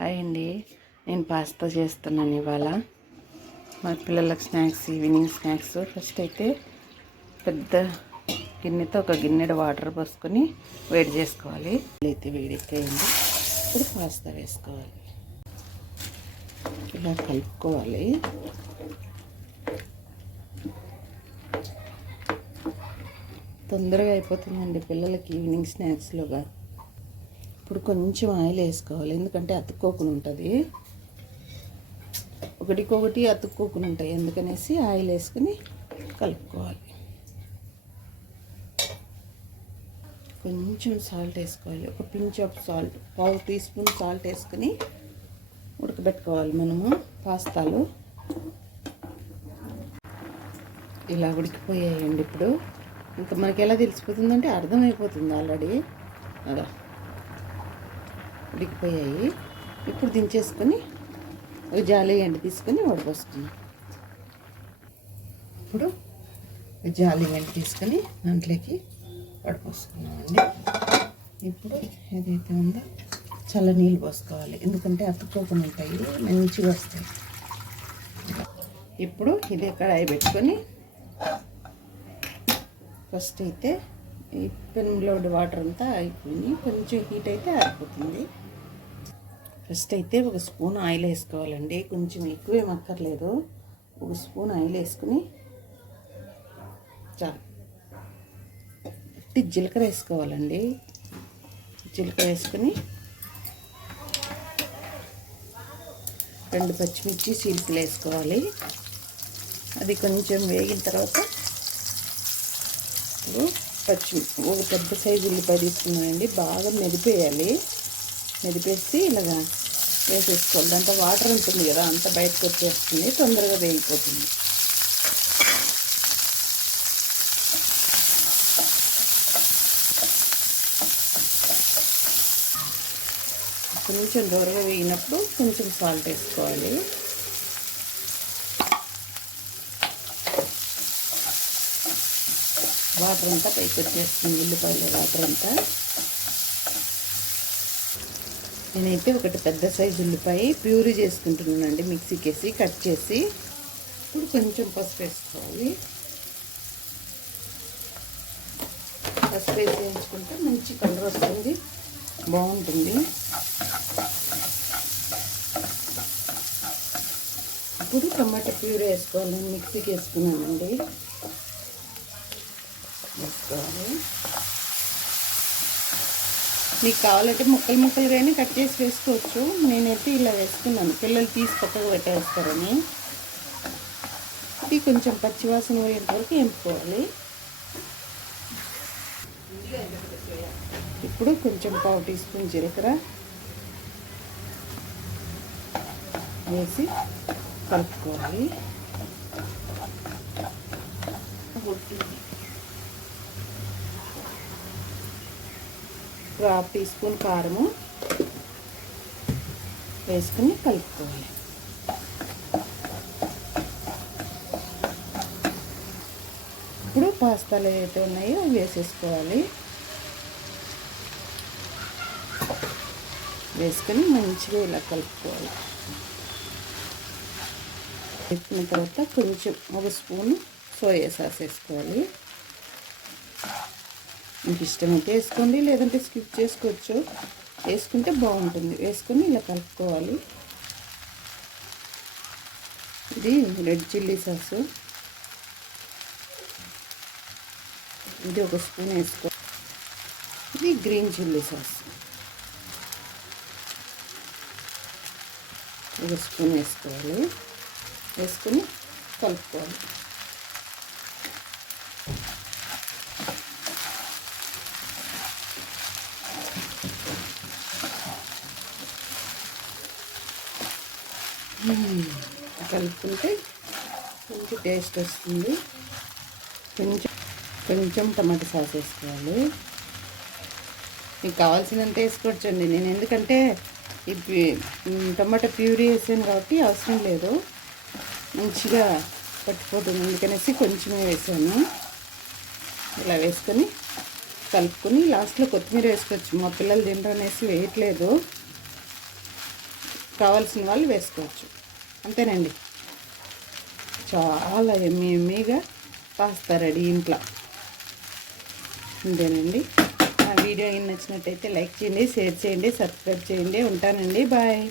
Hi అండి నేను pasta చేస్తున్నాను ఇవాళ. మా పిల్లలకు స్నాక్స్ ఈవినింగ్ స్నాక్స్. ఫస్ట్ అయితే పెద్ద గిన్నెతో ఒక గిన్నెడు వాటర్ పోసుకొని వేడి చేసుకోవాలి. అయితే వేడెక్కేయండి ఇప్పుడు పాస్తా వేసుకోవాలి. ఇలా కలుపుకోవాలి. తొందరగా అయిపోతుందండి పిల్లలకి ఈవినింగ్ స్నాక్స్లోగా. ఇప్పుడు కొంచెం ఆయిల్ వేసుకోవాలి. ఎందుకంటే అతుక్కోకుండా ఉంటుంది. ఒకటికొకటి అతుక్కోకుండా ఉంటాయి. ఎందుకనేసి ఆయిల్ వేసుకుని కలుపుకోవాలి. కొంచెం సాల్ట్ వేసుకోవాలి. ఒక పించ్ ఆఫ్ సాల్ట్ పావు టీ స్పూన్ సాల్ట్ వేసుకుని ఉడకబెట్టుకోవాలి మనము పాస్తాలు. ఇలా ఉడికిపోయాయండి ఇప్పుడు. ఇంకా మనకి ఎలా తెలిసిపోతుందంటే అర్థమైపోతుంది ఆల్రెడీ. అదా. ఉడికిపోయాయి. ఇప్పుడు దించేసుకొని జాలి ఎండ తీసుకొని వడపోసుకున్నాం ఇప్పుడు జాలి ఎండ తీసుకొని దాంట్లోకి వడపోసుకున్నామండి ఇప్పుడు ఏదైతే ఉందో చల్ల నీళ్ళు పోసుకోవాలి. ఎందుకంటే అతుక్కోకుండా ఉంటాయి. మంచిగా వస్తాయి. ఇప్పుడు ఇది కడాయి పెట్టుకొని ఫస్ట్ అయితే ఈ పెన్లోడ్ వాటర్ అంతా అయిపోయి కొంచెం హీట్ అయితే ఆరిపోతుంది. ఫస్ట్ అయితే ఒక స్పూన్ ఆయిల్ వేసుకోవాలండి. కొంచెం ఎక్కువ అక్కర్లేదు. ఒక స్పూన్ ఆయిల్ వేసుకుని చాలు. జీలకర్ర వేసుకోవాలండి. జీలకర్ర వేసుకుని రెండు పచ్చిమిర్చి చీలికలు వేసుకోవాలి. అది కొంచెం వేగిన తర్వాత ఇప్పుడు పచ్చి ఒక పెద్ద సైజు ఉల్లిపాయ తీసుకున్నానండి. బాగా మెదిపేయాలి. మెదిపేసి ఇలాగా వేసేసుకోవాలి. దాంట్లో వాటర్ ఉంటుంది కదా అంత బయటకు వచ్చేస్తుంది తొందరగా వేగిపోతుంది. కొంచెం దూరగా వేగినప్పుడు కొంచెం సాల్ట్ వేసుకోవాలి. వాటర్ అంతా పైకి వచ్చేస్తుంది ఉల్లిపాయల వాటర్ అంతా. నేనైతే ఒకటి పెద్ద సైజు ఉల్లిపాయ ప్యూరీ చేసుకుంటున్నానండి మిక్సీకి వేసి కట్ చేసి. ఇప్పుడు కొంచెం పసుపు వేసుకోవాలి. పసుపు వేసి వేయించుకుంటే మంచి కలర్ వస్తుంది. బాగుంటుంది. ఇప్పుడు టమాటా ప్యూరీ వేసుకోవాలి. మిక్సీకి వేసుకున్నానండి. వేసుకోవాలి. మీకు కావాలంటే ముక్కలు ముక్కలు కానీ కట్ చేసి వేసుకోవచ్చు. నేనైతే ఇలా వేసుకున్నాను. పిల్లలు తీసి పక్కకు పెట్టేస్తారని. ఇది కొంచెం పచ్చివాసన పోయేంత వరకు ఎంపుకోవాలి. ఇప్పుడు కొంచెం పావు టీ స్పూన్ జీలకర్ర వేసి కలుపుకోవాలి. ఒక హాఫ్ టీ స్పూన్ కారము వేసుకుని కలుపుకోవాలి. ఇప్పుడు పాస్తాలు ఏవైతే ఉన్నాయో అవి వేసేసుకోవాలి. వేసుకొని మంచిగా ఇలా కలుపుకోవాలి. వేసుకున్న తర్వాత కొంచెం ఒక స్పూన్ సోయా సాస్ వేసుకోవాలి. మీకు ఇష్టమైతే వేసుకోండి లేదంటే స్కిప్ చేసుకోవచ్చు. వేసుకుంటే బాగుంటుంది. వేసుకొని ఇలా కలుపుకోవాలి. ఇది రెడ్ చిల్లీ సాసు. ఇది ఒక స్పూన్ వేసుకో ఇది గ్రీన్ చిల్లీ సాస్. ఒక స్పూన్ వేసుకోవాలి. వేసుకొని కలుపుకోవాలి. కలుపుకుంటే కొంచెం టేస్ట్ వస్తుంది. కొంచెం కొంచెం టమాటా సాస్ వేసుకోవాలి. మీకు కావాల్సినంత వేసుకోవచ్చండి. నేను ఎందుకంటే ఈ టమాటా ప్యూరీ వేసాను కాబట్టి అవసరం లేదు. మంచిగా పట్టిపోతుంది అందుకనేసి కొంచెమే వేసాను. ఇలా వేసుకొని కలుపుకొని లాస్ట్లో కొత్తిమీర వేసుకోవచ్చు. మా పిల్లలు తినరనేసి వేయట్లేదు. కావాల్సిన వాళ్ళు వేసుకోవచ్చు. అంతేనండి. చాలా ఎమ్మి ఎమ్మిగా పాస్తా రెడీ ఇంట్లో. అంతేనండి. ఆ వీడియో ఏం నచ్చినట్టయితే లైక్ చేయండి షేర్ చేయండి సబ్స్క్రైబ్ చేయండి. ఉంటానండి. బాయ్.